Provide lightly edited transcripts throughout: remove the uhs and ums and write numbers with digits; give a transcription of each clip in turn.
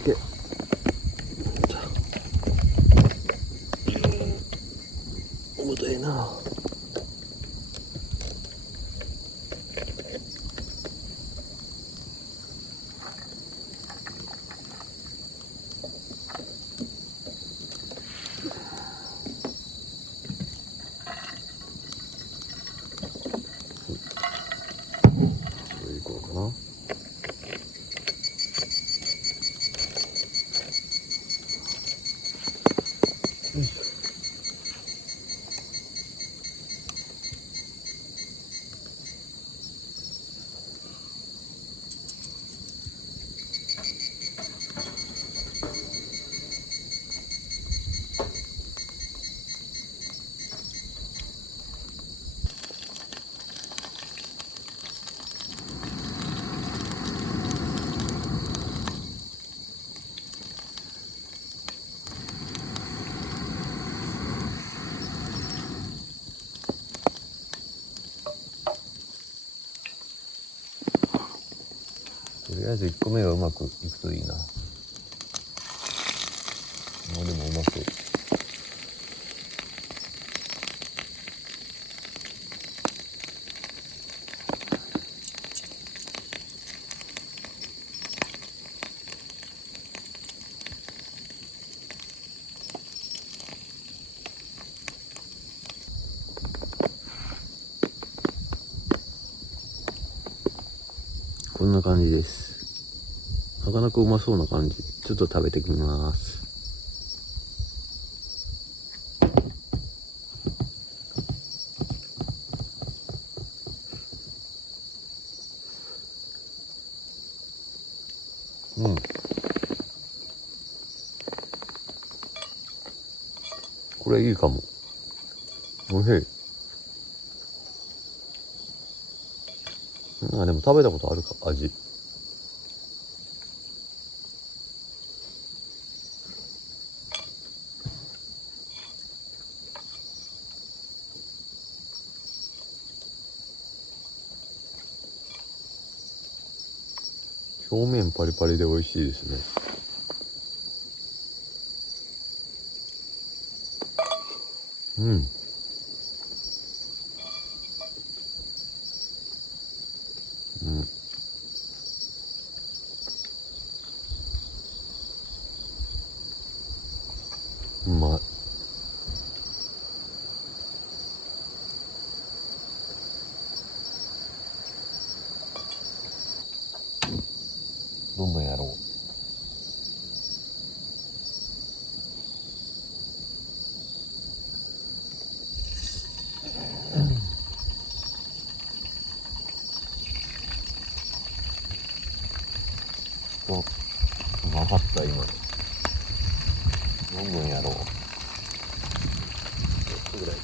け重たいな。いこうかな。とりあえず1個目がうまくいくといいな。でもうまそう。こんな感じです。なかなかうまそうな感じ。ちょっと食べてみます。うん。これいいかも。おいしい。でも食べたことあるか、味。表面パリパリで美味しいですね。うん。うまい。どんどんやろう。分かった今の。どんどんやろう。ちょっとぐらい。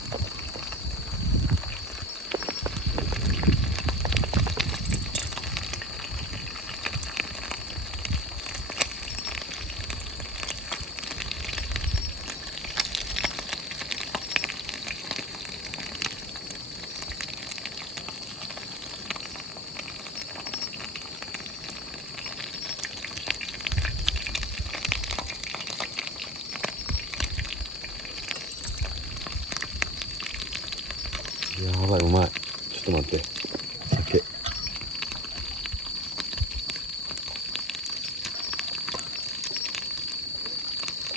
やばい、うまい。ちょっと待って。酒。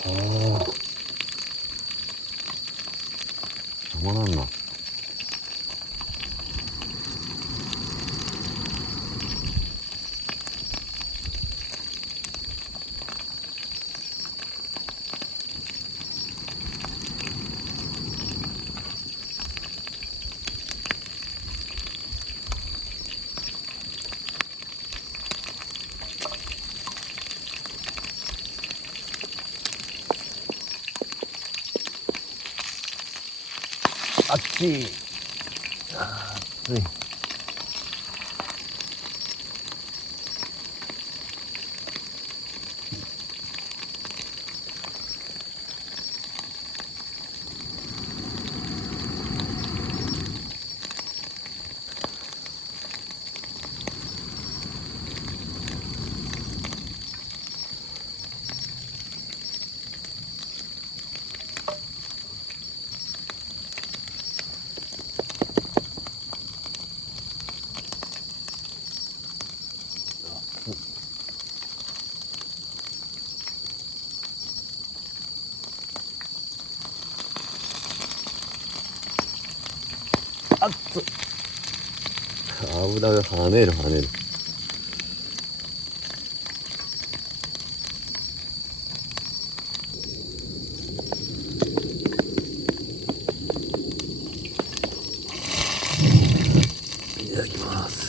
ああ。たまらんな。あっちい。あー、熱い。油が跳ねる跳ねる。いただきます。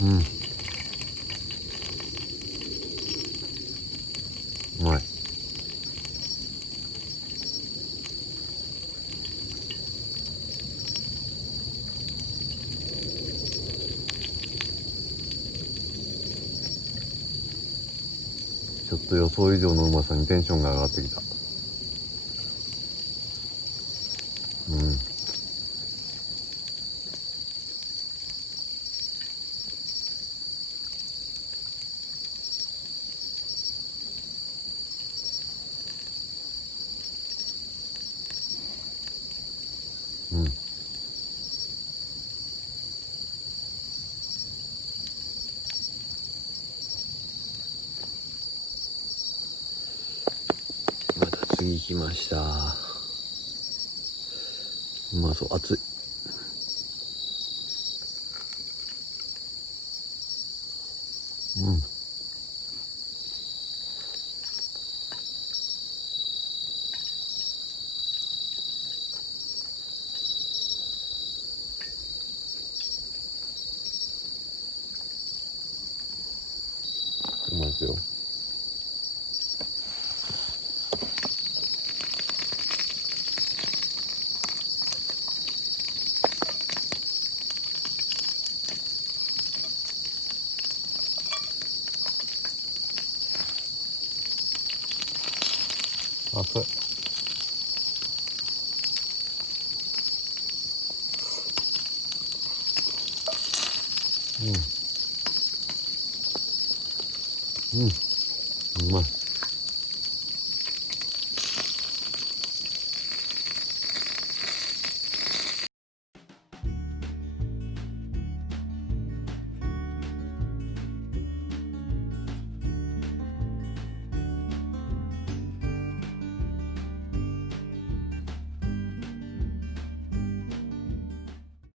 うん、うまい。ちょっと予想以上のうまさにテンションが上がってきた。うん、うん、また次来ました。うまそう。熱い。うん、うまいですよ。熱い。うん、うん。